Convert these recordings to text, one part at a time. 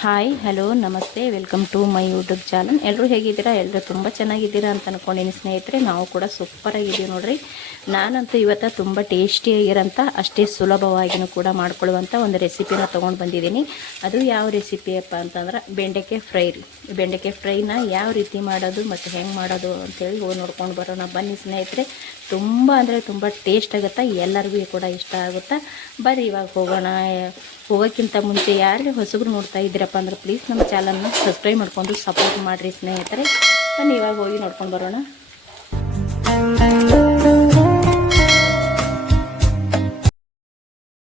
Hi hello ನಮಸ್ತೆ welcome to my YouTube channel. ಎಲ್ಲರೂ ಹೇಗಿದ್ದೀರಾ? ಎಲ್ಲರೂ ತುಂಬ ಚೆನ್ನಾಗಿದ್ದೀರಾ ಅಂತ ಅಂದ್ಕೊಂಡಿನಿ ಸ್ನೇಹಿತರೆ. ನಾವು ಕೂಡ ಸೂಪರಾಗಿದ್ದೀವಿ ನೋಡ್ರಿ. ನಾನಂತೂ ಇವತ್ತು ತುಂಬ ಟೇಸ್ಟಿಯಾಗಿರೋಂಥ ಅಷ್ಟೇ ಸುಲಭವಾಗಿಯೂ ಕೂಡ ಮಾಡ್ಕೊಳ್ಳುವಂಥ ಒಂದು ರೆಸಿಪಿನ ತೊಗೊಂಡು ಬಂದಿದ್ದೀನಿ. ಅದು ಯಾವ ರೆಸಿಪಿಯಪ್ಪ ಅಂತಂದ್ರೆ ಬೆಂಡೆಕಾಯಿ ಫ್ರೈ ರೀ. ಬೆಂಡೆಕಾಯಿ ಫ್ರೈನ ಯಾವ ರೀತಿ ಮಾಡೋದು ಮತ್ತು ಹೆಂಗೆ ಮಾಡೋದು ಅಂತೇಳಿ ಹೋಗಿ ನೋಡ್ಕೊಂಡು ಬರೋಣ ಬನ್ನಿ ಸ್ನೇಹಿತರೆ. ತುಂಬ ಅಂದರೆ ತುಂಬ ಟೇಸ್ಟ್ ಆಗುತ್ತೆ, ಎಲ್ಲರಿಗೂ ಕೂಡ ಇಷ್ಟ ಆಗುತ್ತೆ. ಬರ್ರಿ ಇವಾಗ ಹೋಗೋಣ. ಹೋಗೋಕ್ಕಿಂತ ಮುಂಚೆ ಯಾರು ಹೊಸಬ್ರು ನೋಡ್ತಾ ಇದ್ದೀರಪ್ಪ ಅಂದ್ರೆ ಪ್ಲೀಸ್ ನಮ್ಮ ಚಾನಲ್ನ ಸಬ್ಸ್ಕ್ರೈಬ್ ಮಾಡ್ಕೊಂಡು ಸಪೋರ್ಟ್ ಮಾಡಿರಿ ಸ್ನೇಹಿತರೆ. ಬನ್ನಿ ಇವಾಗ ಹೋಗಿ ನೋಡ್ಕೊಂಡು ಬರೋಣ.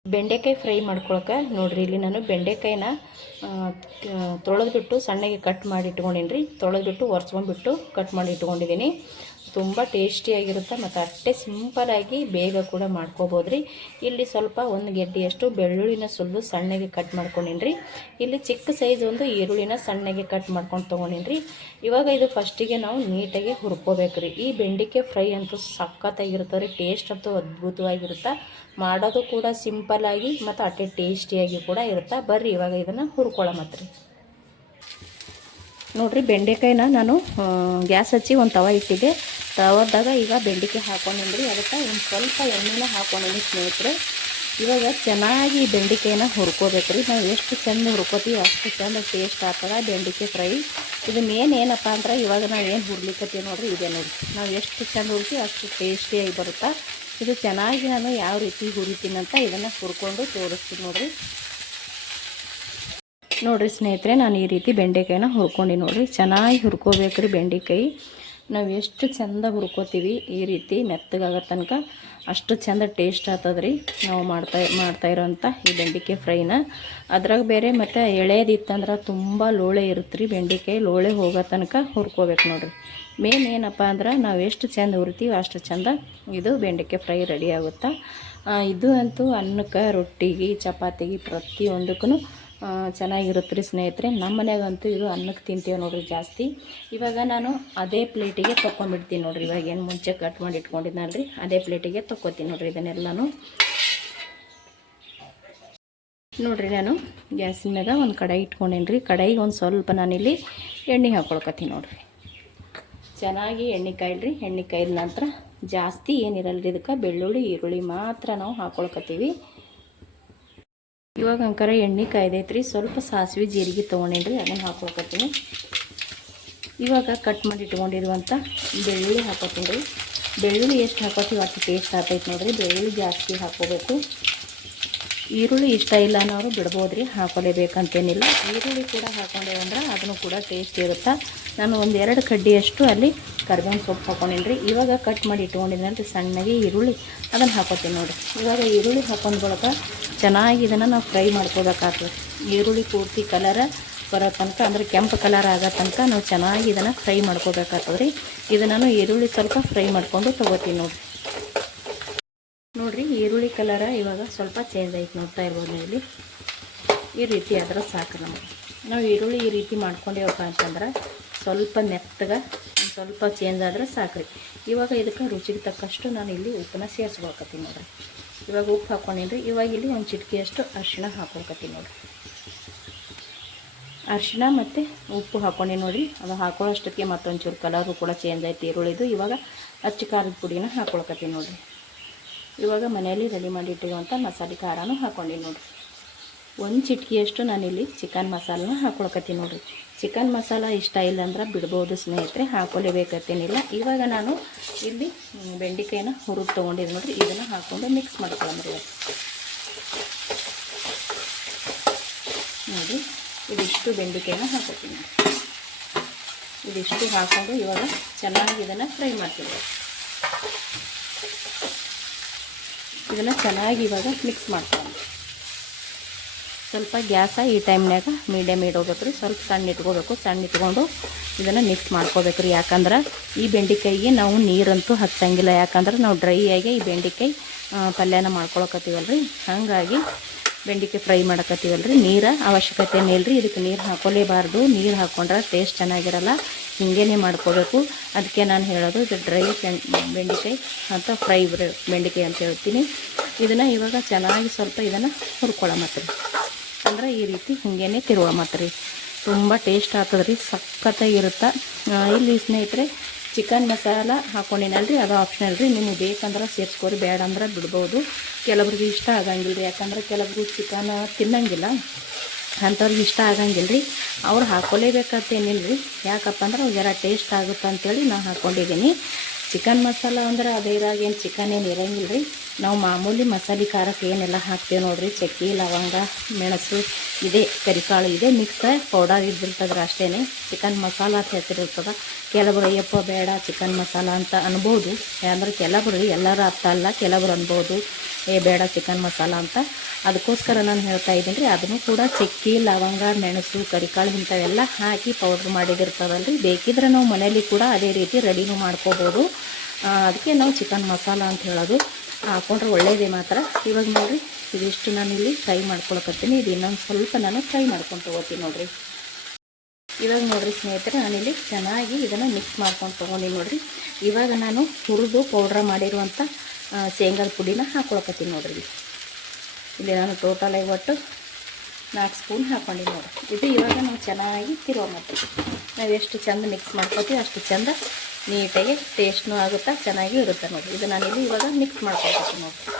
ಬೆಂಡೆಕಾಯಿ ಫ್ರೈ ಮಾಡ್ಕೊಳಕ್ಕೆ ನೋಡಿರಿ, ಇಲ್ಲಿ ನಾನು ಬೆಂಡೆಕಾಯಿನ ತೊಳೆದ್ಬಿಟ್ಟು ಸಣ್ಣಗೆ ಕಟ್ ಮಾಡಿ ಇಟ್ಕೊಂಡಿನಿ. ತೊಳೆದ್ಬಿಟ್ಟು ಒರೆಸ್ಕೊಂಡ್ಬಿಟ್ಟು ಕಟ್ ಮಾಡಿ ಇಟ್ಕೊಂಡಿದ್ದೀನಿ. ತುಂಬ ಟೇಸ್ಟಿಯಾಗಿರುತ್ತೆ ಮತ್ತು ಅಷ್ಟೇ ಸಿಂಪಲಾಗಿ ಬೇಗ ಕೂಡ ಮಾಡ್ಕೋಬೋದು ರೀ. ಇಲ್ಲಿ ಸ್ವಲ್ಪ ಒಂದು ಗೆಡ್ಡೆಯಷ್ಟು ಬೆಳ್ಳುಳ್ಳಿನ ಸುಲ್ಲು ಸಣ್ಣಗೆ ಕಟ್ ಮಾಡ್ಕೊಂಡಿನಿ. ಇಲ್ಲಿ ಚಿಕ್ಕ ಸೈಜ್ ಒಂದು ಈರುಳ್ಳಿನ ಸಣ್ಣಗೆ ಕಟ್ ಮಾಡ್ಕೊಂಡು ತೊಗೊಂಡಿನಿ. ಇವಾಗ ಇದು ಫಸ್ಟಿಗೆ ನಾವು ನೀಟಾಗಿ ಹುರ್ಕೋಬೇಕು ರೀ. ಈ ಬೆಂಡೆಕಾಯಿ ಫ್ರೈ ಅಂತೂ ಸಖತ್ತಾಗಿರುತ್ತೆ ರೀ. ಟೇಸ್ಟ್ ಅಂತೂ ಅದ್ಭುತವಾಗಿರುತ್ತೆ. ಮಾಡೋದು ಕೂಡ ಸಿಂಪಲ್ಲಾಗಿ ಮತ್ತು ಅಷ್ಟೇ ಟೇಸ್ಟಿಯಾಗಿ ಕೂಡ ಇರುತ್ತೆ. ಬರ್ರಿ ಇವಾಗ ಇದನ್ನು ಹುರ್ಕೊಳ್ಳೋಮತ್ರಿ. ನೋಡಿರಿ, ಬೆಂಡೆಕಾಯಿನ ನಾನು ಗ್ಯಾಸ್ ಹಚ್ಚಿ ಒಂದು ತವ ಇಟ್ಟಿದ್ದೆ. ತವದಾಗ ಈಗ ಬೆಂಡೆಕಾಯಿ ಹಾಕೊಂಡಿನಿ. ಅದಕ್ಕೆ ಒಂದು ಸ್ವಲ್ಪ ಎಣ್ಣೆನ ಹಾಕೊಂಡಿನಿ ಸ್ನೇಹಿತರೆ. ಇವಾಗ ಚೆನ್ನಾಗಿ ಬೆಂಡೆಕಾಯಿನ ಹುರ್ಕೋಬೇಕು ರೀ. ನಾವು ಎಷ್ಟು ಚೆಂದ ಹುರ್ಕೋತೀವಿ ಅಷ್ಟು ಚೆಂದ ಟೇಸ್ಟ್ ಆಗ್ತದೆ ಬೆಂಡೆಕಾಯಿ ಫ್ರೈ. ಇದು ಮೇನ್ ಏನಪ್ಪ ಅಂದ್ರೆ ಇವಾಗ ನಾವು ಏನು ಹುರ್ಲಿಕ್ಕತ್ತೀವಿ ನೋಡಿರಿ, ಇದೆ ನೋಡಿ. ನಾವು ಎಷ್ಟು ಚೆಂದ ಹುರ್ತೀವಿ ಅಷ್ಟು ಟೇಸ್ಟಿಯಾಗಿ ಬರುತ್ತೆ. ಇದು ಚೆನ್ನಾಗಿ ನಾನು ಯಾವ ರೀತಿ ಹುರಿತೀನಿ ಅಂತ ಇದನ್ನು ಹುರ್ಕೊಂಡು ತೋರಿಸ್ತೀನಿ ನೋಡಿರಿ. ನೋಡಿರಿ ಸ್ನೇಹಿತರೆ, ನಾನು ಈ ರೀತಿ ಬೆಂಡೆಕಾಯಿನ ಹುರ್ಕೊಂಡು ನೋಡಿರಿ. ಚೆನ್ನಾಗಿ ಹುರ್ಕೋಬೇಕು ರೀ ಬೆಂಡೆಕಾಯಿ. ನಾವು ಎಷ್ಟು ಚೆಂದ ಹುರ್ಕೋತೀವಿ ಈ ರೀತಿ ಮೆತ್ತಗಾಗೋ ತನಕ ಅಷ್ಟು ಚೆಂದ ಟೇಸ್ಟ್ ಆಗ್ತದೆ ರೀ ನಾವು ಮಾಡ್ತಾ ಇರೋಂಥ ಈ ಬೆಂಡೆಕಾಯಿ ಫ್ರೈನ. ಅದ್ರಾಗ ಬೇರೆ ಮತ್ತು ಎಳೆದಿತ್ತಂದ್ರೆ ತುಂಬ ಲೋಳೆ ಇರುತ್ತೆ ರೀ. ಬೆಂಡೆಕಾಯಿ ಲೋಳೆ ಹೋಗೋ ತನಕ ಹುರ್ಕೋಬೇಕು ನೋಡಿರಿ. ಮೇನ್ ಏನಪ್ಪ ಅಂದ್ರೆ ನಾವು ಎಷ್ಟು ಚೆಂದ ಹುರಿತೀವಿ ಅಷ್ಟು ಚೆಂದ ಇದು ಬೆಂಡೆಕಾಯಿ ಫ್ರೈ ರೆಡಿ ಆಗುತ್ತೆ. ಇದು ಅಂತೂ ಅನ್ನಕ್ಕೆ, ರೊಟ್ಟಿಗೆ, ಚಪಾತಿಗೆ ಪ್ರತಿಯೊಂದಕ್ಕೂ ಚೆನ್ನಾಗಿರುತ್ತೆ ರೀ ಸ್ನೇಹಿತರೆ. ನಮ್ಮ ಮನೆಯಾಗಂತೂ ಇದು ಅನ್ನಕ್ಕೆ ತಿಂತೀವಿ ನೋಡಿರಿ ಜಾಸ್ತಿ. ಇವಾಗ ನಾನು ಅದೇ ಪ್ಲೇಟಿಗೆ ತೊಗೊಂಡ್ಬಿಡ್ತೀನಿ ನೋಡಿರಿ. ಇವಾಗ ಏನು ಮುಂಚೆ ಕಟ್ ಮಾಡಿ ಇಟ್ಕೊಂಡಿದ್ನಲ್ರಿ ಅದೇ ಪ್ಲೇಟಿಗೆ ತೊಗೋತೀನಿ ನೋಡಿರಿ ಇದನ್ನೆಲ್ಲನೂ. ನೋಡಿರಿ, ನಾನು ಗ್ಯಾಸಿನ ಮ್ಯಾಗ ಒಂದು ಕಡಾಯಿ ಇಟ್ಕೊಂಡೇನಿ ರೀ. ಕಡಾಯಿಗೆ ಒಂದು ಸ್ವಲ್ಪ ನಾನಿಲ್ಲಿ ಎಣ್ಣೆ ಹಾಕ್ಕೊಳ್ಕತ್ತೀನಿ ನೋಡಿರಿ. ಚೆನ್ನಾಗಿ ಎಣ್ಣೆ ಕಾಯಿಲ್ರಿ. ಎಣ್ಣೆ ಕಾಯಿದ ನಂತರ ಜಾಸ್ತಿ ಏನಿರಲ್ರಿ ಇದಕ್ಕೆ ಬೆಳ್ಳುಳ್ಳಿ ಈರುಳ್ಳಿ ಮಾತ್ರ ನಾವು ಹಾಕ್ಕೊಳ್ಕತ್ತೀವಿ. ಇವಾಗ ಅಂಕರ ಎಣ್ಣೆ ಕಾಯ್ದೈತ್ರಿ. ಸ್ವಲ್ಪ ಸಾಸಿವೆ ಜೀರಿಗೆ ತೊಗೊಂಡೇನಿ ರೀ, ಅದನ್ನು ಹಾಕ್ಕೊಳ್ಕತ್ತೀನಿ. ಇವಾಗ ಕಟ್ ಮಾಡಿ ಇಟ್ಕೊಂಡಿರುವಂಥ ಬೆಳ್ಳುಳ್ಳಿ ಹಾಕೋತೀನಿ ರೀ. ಬೆಳ್ಳುಳ್ಳಿ ಎಷ್ಟು ಹಾಕೋತೀವಿ ಅಷ್ಟು ಟೇಸ್ಟ್ ಆಗ್ತೈತೆ ನೋಡಿರಿ. ಬೆಳ್ಳುಳ್ಳಿ ಜಾಸ್ತಿ ಹಾಕ್ಕೋಬೇಕು. ಈರುಳ್ಳಿ ಇಷ್ಟ ಇಲ್ಲ ಅನ್ನೋರು ಬಿಡ್ಬೋದು ರೀ, ಹಾಕೋಲೇಬೇಕಂತೇನಿಲ್ಲ. ಈರುಳ್ಳಿ ಕೂಡ ಹಾಕೊಂಡೇವಂದ್ರೆ ಅದನ್ನು ಕೂಡ ಟೇಸ್ಟ್ ಇರುತ್ತೆ. ನಾನು ಒಂದು 2 ಕಡ್ಡಿಯಷ್ಟು ಅಲ್ಲಿ ಕರಿಬೇವಿನ ಸೊಪ್ಪು ಹಾಕೊಂಡಿನಿ ರೀ. ಇವಾಗ ಕಟ್ ಮಾಡಿ ಇಟ್ಕೊಂಡಿದ್ದೀನಿ ಸಣ್ಣಗೆ ಈರುಳ್ಳಿ, ಅದನ್ನು ಹಾಕೋತೀನಿ ನೋಡಿರಿ. ಇವಾಗ ಈರುಳ್ಳಿ ಹಾಕೊಂಡು ಬಳಕ ಚೆನ್ನಾಗಿ ಇದನ್ನು ನಾವು ಫ್ರೈ ಮಾಡ್ಕೋಬೇಕಾಗ್ತದೆ. ಈರುಳ್ಳಿ ಪೂರ್ತಿ ಕಲರ್ ಬರೋ ತನಕ ಅಂದರೆ ಕೆಂಪು ಕಲರ್ ಆಗೋ ತನಕ ನಾವು ಚೆನ್ನಾಗಿ ಇದನ್ನು ಫ್ರೈ ಮಾಡ್ಕೋಬೇಕಾಗ್ತದೆ ರೀ. ಇದು ನಾನು ಈರುಳ್ಳಿ ಸ್ವಲ್ಪ ಫ್ರೈ ಮಾಡ್ಕೊಂಡು ತೊಗೋತೀನಿ ನೋಡಿರಿ. ಈರುಳ್ಳಿ ಕಲರ ಇವಾಗ ಸ್ವಲ್ಪ ಚೇಂಜ್ ಆಯ್ತು, ನೋಡ್ತಾ ಇರ್ಬೋದು ಇಲ್ಲಿ. ಈ ರೀತಿ ಆದ್ರೆ ಸಾಕು ನಮಗೆ. ನಾವು ಈರುಳ್ಳಿ ಈ ರೀತಿ ಮಾಡ್ಕೊಂಡೇವಪ್ಪ ಅಂತಂದ್ರೆ ಸ್ವಲ್ಪ ಮೆತ್ತಗೆ ಒಂದು ಸ್ವಲ್ಪ ಚೇಂಜ್ ಆದರೆ ಸಾಕು ರೀ. ಇವಾಗ ಇದಕ್ಕೆ ರುಚಿಗೆ ತಕ್ಕಷ್ಟು ನಾನು ಇಲ್ಲಿ ಉಪ್ಪನ್ನ ಸೇರಿಸ್ಕೊಳ್ಕತ್ತೀನಿ ನೋಡಿರಿ. ಇವಾಗ ಉಪ್ಪು ಹಾಕ್ಕೊಂಡಿನಿ. ಇವಾಗ ಇಲ್ಲಿ ಒಂದು ಚಿಟಿಕೆಯಷ್ಟು ಅರಿಶಿಣ ಹಾಕ್ಕೊಳ್ಕತ್ತೀನಿ ನೋಡಿರಿ. ಅರಿಶಿಣ ಮತ್ತು ಉಪ್ಪು ಹಾಕ್ಕೊಂಡು ನೋಡಿರಿ. ಅದು ಹಾಕೊಳ್ಳೋಷ್ಟಕ್ಕೆ ಮತ್ತೊಂಚೂರು ಕಲರು ಕೂಡ ಚೇಂಜ್ ಆಯ್ತು ಈರುಳ್ಳಿದು. ಇವಾಗ ಅಚ್ಚ ಖಾರದ ಪುಡಿನ ಹಾಕ್ಕೊಳ್ಕತ್ತೀನಿ ನೋಡಿರಿ. ಇವಾಗ ಮನೆಯಲ್ಲಿ ರೆಡಿ ಮಾಡಿ ಇಟ್ಟಿರುವಂಥ ಮಸಾಲೆ ಖಾರನೂ ಹಾಕ್ಕೊಂಡು ನೋಡಿರಿ. ಒಂದು ಚಿಟಿಕೆಯಷ್ಟು ನಾನಿಲ್ಲಿ ಚಿಕನ್ ಮಸಾಲನ ಹಾಕ್ಕೊಳ್ಕತ್ತೀನಿ ನೋಡಿರಿ. ಚಿಕನ್ ಮಸಾಲ ಇಷ್ಟ ಇಲ್ಲ ಅಂದ್ರೆ ಬಿಡ್ಬೋದು ಸ್ನೇಹಿತರೆ, ಹಾಕೊಳ್ಳೇಬೇಕತ್ತೇನಿಲ್ಲ. ಇವಾಗ ನಾನು ಇಲ್ಲಿ ಬೆಂಡೆಕಾಯಿನ ಹುರಿದು ತೊಗೊಂಡಿದ್ದು ನೋಡಿರಿ. ಇದನ್ನು ಹಾಕ್ಕೊಂಡು ಮಿಕ್ಸ್ ಮಾಡ್ಕೊಳ್ಳೋಣ ನೋಡಿ. ಇದಿಷ್ಟು ಬೆಂಡೆಕಾಯಿನ ಹಾಕೋತೀನಿ. ಇದಿಷ್ಟು ಹಾಕ್ಕೊಂಡು ಇವಾಗ ಚೆನ್ನಾಗಿ ಇದನ್ನು ಫ್ರೈ ಮಾಡ್ತೀವಿ. ಇದನ್ನು ಚೆನ್ನಾಗಿ ಇವಾಗ ಮಿಕ್ಸ್ ಮಾಡ್ಕೊಳ್ಳೋಣ. ಸ್ವಲ್ಪ ಗ್ಯಾಸ ಈ ಟೈಮ್ನಾಗ ಮೀಡಿಯಮ್ ಇಡೋಬೇಕು ರೀ. ಸ್ವಲ್ಪ ಸಣ್ಣ ಇಟ್ಕೋಬೇಕು. ಸಣ್ಣ ಇಟ್ಕೊಂಡು ಇದನ್ನು ಮಿಕ್ಸ್ ಮಾಡ್ಕೋಬೇಕು ರೀ. ಯಾಕಂದ್ರೆ ಈ ಬೆಂಡೆಕಾಯಿಗೆ ನಾವು ನೀರಂತೂ ಹಚ್ಚಂಗಿಲ್ಲ. ಯಾಕಂದ್ರೆ ನಾವು ಡ್ರೈ ಆಗಿ ಈ ಬೆಂಡೆಕಾಯಿ ಪಲ್ಯನ ಮಾಡ್ಕೊಳಕತ್ತೀವಲ್ರಿ. ಹಾಗಾಗಿ ಬೆಂಡೆಕಾಯಿ ಫ್ರೈ ಮಾಡಕತ್ತೀವಲ್ರಿ, ನೀರು ಅವಶ್ಯಕತೆನೇ ಇಲ್ಲರಿ. ಇದಕ್ಕೆ ನೀರು ಹಾಕೋಲೇಬಾರ್ದು. ನೀರು ಹಾಕ್ಕೊಂಡ್ರೆ ಟೇಸ್ಟ್ ಚೆನ್ನಾಗಿರಲ್ಲ. ಹಿಂಗೇ ಮಾಡ್ಕೋಬೇಕು. ಅದಕ್ಕೆ ನಾನು ಹೇಳೋದು ಇದು ಡ್ರೈ ಬೆಂಡೆಕಾಯಿ ಅಂತ ಫ್ರೈ ಬೆಂಡೆಕಾಯಿ ಅಂತ ಹೇಳ್ತೀನಿ. ಇದನ್ನು ಇವಾಗ ಚೆನ್ನಾಗಿ ಸ್ವಲ್ಪ ಇದನ್ನು ಹುರ್ಕೊಳ್ಳೋಮತ್ರಿ. ಅಂದ್ರೆ ಈ ರೀತಿ ಹಿಂಗೇನೆ ತಿರುವ ಮಾತ್ರ ರೀ, ತುಂಬ ಟೇಸ್ಟ್ ಆಗ್ತದೆ ರೀ, ಸಖತ್ತಾಗಿರುತ್ತೆ. ಇಲ್ಲಿ ಸ್ನೇಹಿತರೆ ಚಿಕನ್ ಮಸಾಲ ಹಾಕ್ಕೊಂಡಿನಲ್ರಿ, ಅದು ಆಪ್ಷನಲ್ ರೀ, ನಿಮಗೆ ಬೇಕಂದ್ರೆ ಸೇರಿಸ್ಕೊರಿ, ಬೇಡ ಅಂದ್ರೆ ಬಿಡ್ಬೋದು. ಕೆಲವ್ರಿಗೆ ಇಷ್ಟ ಆಗಂಗಿಲ್ಲ ರೀ, ಯಾಕಂದ್ರೆ ಕೆಲವ್ರಿಗೆ ಚಿಕನ್ ತಿನ್ನಂಗಿಲ್ಲ, ಅಂಥವ್ರಿಗೆ ಇಷ್ಟ ಆಗಂಗಿಲ್ಲ ರೀ, ಅವ್ರು ಹಾಕ್ಕೊಳ್ಳೇಬೇಕಂತೇನಿಲ್ಲ ರೀ. ಯಾಕಪ್ಪ ಅಂದ್ರೆ ಅವ್ರು ಜರ ಟೇಸ್ಟ್ ಆಗುತ್ತೆ ಅಂತೇಳಿ ನಾನು ಹಾಕ್ಕೊಂಡಿದ್ದೀನಿ. ಚಿಕನ್ ಮಸಾಲ ಅಂದ್ರೆ ಅದೇರಾಗ ಏನು ಚಿಕನ್ ಏನು ಇರೋಂಗಿಲ್ಲ ರೀ, ನಾವು ಮಾಮೂಲಿ ಮಸಾಲೆ ಖಾರಕ್ಕೆ ಏನೆಲ್ಲ ಹಾಕ್ತೇವೆ ನೋಡಿರಿ, ಚಕ್ಕೆ ಲವಂಗ ಮೆಣಸು ಇದೇ ಕರಿಕಾಳು ಇದೇ ಮಿಕ್ಸ್ ಪೌಡರ್ ಇದ್ದಿರ್ತದ್ರೆ ಅಷ್ಟೇ. ಚಿಕನ್ ಮಸಾಲ ಅಂತ ಹೇಳ್ತಿರ್ತದೆ. ಕೆಲವರು ಅಯ್ಯಪ್ಪ ಬೇಡ ಚಿಕನ್ ಮಸಾಲ ಅಂತ ಅನ್ಬೋದು, ಅಂದರೆ ಕೆಲವರು ಎಲ್ಲರೂ ಅರ್ಥ ಅಲ್ಲ, ಕೆಲವರು ಅನ್ಬೋದು ಬೇಡ ಚಿಕನ್ ಮಸಾಲ ಅಂತ. ಅದಕ್ಕೋಸ್ಕರ ನಾನು ಹೇಳ್ತಾ ಇದ್ದೀನಿ ರೀ, ಅದನ್ನು ಕೂಡ ಚಕ್ಕೆ ಲವಂಗ ಮೆಣಸು ಕರಿಕಾಳು ಇಂಥವೆಲ್ಲ ಹಾಕಿ ಪೌಡ್ರ್ ಮಾಡಿದಿರ್ತದಲ್ಲ ರೀ, ಬೇಕಿದ್ರೆ ನಾವು ಮನೇಲಿ ಕೂಡ ಅದೇ ರೀತಿ ರೆಡಿನೂ ಮಾಡ್ಕೋಬೋದು. ಅದಕ್ಕೆ ನಾವು ಚಿಕನ್ ಮಸಾಲ ಅಂತ ಹೇಳೋದು, ಹಾಕ್ಕೊಂಡ್ರೆ ಒಳ್ಳೆಯದೇ ಮಾತ್ರ. ಇವಾಗ ನೋಡಿರಿ ಇದಿಷ್ಟು ನಾನಿಲ್ಲಿ ಫ್ರೈ ಮಾಡ್ಕೊಳಕತ್ತೀನಿ, ಇದು ಇನ್ನೊಂದು ಸ್ವಲ್ಪ ನಾನು ಫ್ರೈ ಮಾಡ್ಕೊಂಡು ತೊಗೋತೀನಿ ನೋಡಿರಿ. ಇವಾಗ ನೋಡಿರಿ ಸ್ನೇಹಿತರೆ, ನಾನಿಲ್ಲಿ ಚೆನ್ನಾಗಿ ಇದನ್ನು ಮಿಕ್ಸ್ ಮಾಡ್ಕೊಂಡು ತೊಗೊಂಡಿನಿ ನೋಡಿರಿ. ಇವಾಗ ನಾನು ಹುರಿದು ಪೌಡ್ರ್ ಮಾಡಿರುವಂಥ ಶೇಂಗಾದ ಪುಡಿನ ಹಾಕ್ಕೊಳಕತ್ತೀನಿ ನೋಡಿರಿ. ಇಲ್ಲಿ ನಾನು ಟೋಟಲಾಗಿ ಒಟ್ಟು 4 ಸ್ಪೂನ್ ಹಾಕ್ಕೊಂಡಿನಿ ನೋಡಿರಿ. ಇದು ಇವಾಗ ನಾವು ಚೆನ್ನಾಗಿ ತಿರುವ ಮತ್ತು ನಾವು ಎಷ್ಟು ಚೆಂದ ಮಿಕ್ಸ್ ಮಾಡ್ಕೊತೀವಿ ಅಷ್ಟು ಚೆಂದ ನೀಟಾಗಿ ಟೇಸ್ಟ್ನೂ ಆಗುತ್ತಾ, ಚೆನ್ನಾಗಿ ಇರುತ್ತೆ ನೋಡಿರಿ. ಇದು ನಾನಿಲ್ಲಿ ಇವಾಗ ಮಿಕ್ಸ್ ಮಾಡ್ಕೊಳ್ತೀನಿ ನೋಡಿರಿ.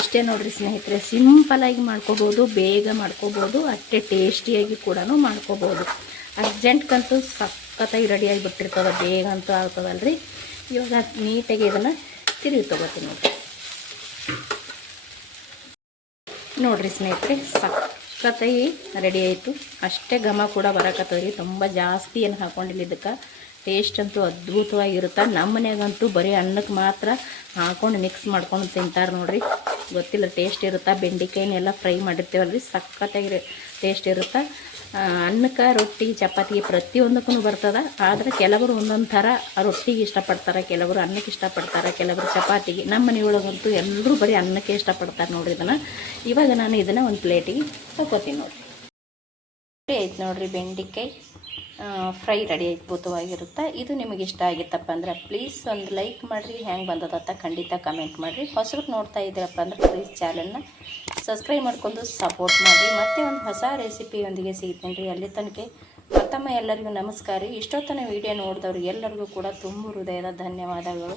ಇಷ್ಟೇ ನೋಡಿರಿ ಸ್ನೇಹಿತರೆ, ಸಿಂಪಲಾಗಿ ಮಾಡ್ಕೋಬೋದು, ಬೇಗ ಮಾಡ್ಕೋಬೋದು, ಅಷ್ಟೇ ಟೇಸ್ಟಿಯಾಗಿ ಕೂಡ ಮಾಡ್ಕೋಬೋದು. ಅರ್ಜೆಂಟ್ಗಂತೂ ಸಖತ್ತಾಗಿ ರೆಡಿಯಾಗಿ ಬಿಟ್ಟಿರ್ತದೆ, ಬೇಗ ಅಂತೂ ಆಗ್ತದಲ್ರಿ. ಇವಾಗ ನೀಟಾಗಿ ಇದನ್ನು ತಿರುಗಿ ತೊಗೋತೀನಿ ನೋಡಿರಿ ಸ್ನೇಹಿತರೆ, ಸಖತ್ತಾಗಿ ರೆಡಿ ಆಯಿತು. ಅಷ್ಟೇ ಘಮ ಕೂಡ ಬರಕತ್ತದ ರೀ, ತುಂಬ ಜಾಸ್ತಿ ಏನು ಹಾಕ್ಕೊಂಡಿಲ್ಲ. ಇದಕ್ಕೆ ಟೇಸ್ಟ್ ಅಂತೂ ಅದ್ಭುತವಾಗಿರುತ್ತೆ. ನಮ್ಮ ಮನೆಯಾಗಂತೂ ಬರೀ ಅನ್ನಕ್ಕೆ ಮಾತ್ರ ಹಾಕ್ಕೊಂಡು ಮಿಕ್ಸ್ ಮಾಡ್ಕೊಂಡು ತಿಂತಾರೆ ನೋಡಿರಿ, ಗೊತ್ತಿಲ್ಲ ಟೇಸ್ಟ್ ಇರುತ್ತೆ. ಬೆಂಡೆಕಾಯಿನೆಲ್ಲ ಫ್ರೈ ಮಾಡಿರ್ತೀವಲ್ರಿ, ಸಖತ್ತಾಗಿ ಟೇಸ್ಟ್ ಇರುತ್ತೆ. ಅನ್ನಕ್ಕೆ ರೊಟ್ಟಿ ಚಪಾತಿಗೆ ಪ್ರತಿಯೊಂದಕ್ಕೂ ಬರ್ತದೆ. ಆದರೆ ಕೆಲವರು ಒಂದೊಂದು ಥರ ರೊಟ್ಟಿಗೆ ಇಷ್ಟಪಡ್ತಾರೆ, ಕೆಲವರು ಅನ್ನಕ್ಕೆ ಇಷ್ಟಪಡ್ತಾರೆ, ಕೆಲವರು ಚಪಾತಿಗೆ. ನಮ್ಮ ಮನೆಯೊಳಗಂತೂ ಎಲ್ಲರೂ ಬರೀ ಅನ್ನಕ್ಕೆ ಇಷ್ಟಪಡ್ತಾರೆ ನೋಡಿರಿ ಇದನ್ನು. ಇವಾಗ ನಾನು ಇದನ್ನು ಒಂದು ಪ್ಲೇಟಿಗೆ ತಗೋತೀನಿ ನೋಡಿರಿ. ರೆಡಿ ಆಯ್ತು ನೋಡಿರಿ, ಬೆಂಡೆಕಾಯಿ ಫ್ರೈ ರೆಡಿ ಅದ್ಭುತವಾಗಿರುತ್ತೆ. ಇದು ನಿಮಗೆ ಇಷ್ಟ ಆಗಿತ್ತಪ್ಪ ಅಂದ್ರೆ ಪ್ಲೀಸ್ ಒಂದು ಲೈಕ್ ಮಾಡಿರಿ, ಹೆಂಗೆ ಬಂದದತ್ತ ಖಂಡಿತ ಕಮೆಂಟ್ ಮಾಡಿರಿ. ಹೊಸಬ್ರು ನೋಡ್ತಾ ಇದ್ದೀರಪ್ಪ ಅಂದ್ರೆ ಪ್ಲೀಸ್ ಚಾನಲ್ನ ಸಬ್ಸ್ಕ್ರೈಬ್ ಮಾಡ್ಕೊಂಡು ಸಪೋರ್ಟ್ ಮಾಡಿರಿ. ಮತ್ತೆ ಒಂದು ಹೊಸ ರೆಸಿಪಿಯೊಂದಿಗೆ ಸಿಗ್ತೀನಿ ರೀ. ಅಲ್ಲಿ ತನಕ ಮತ್ತೊಮ್ಮೆ ಎಲ್ಲರಿಗೂ ನಮಸ್ಕಾರ ರೀ. ಇಷ್ಟೊತ್ತನ ವೀಡಿಯೋ ನೋಡಿದವ್ರಿಗೆ ಎಲ್ಲರಿಗೂ ಕೂಡ ತುಂಬ ಹೃದಯದ ಧನ್ಯವಾದಗಳು.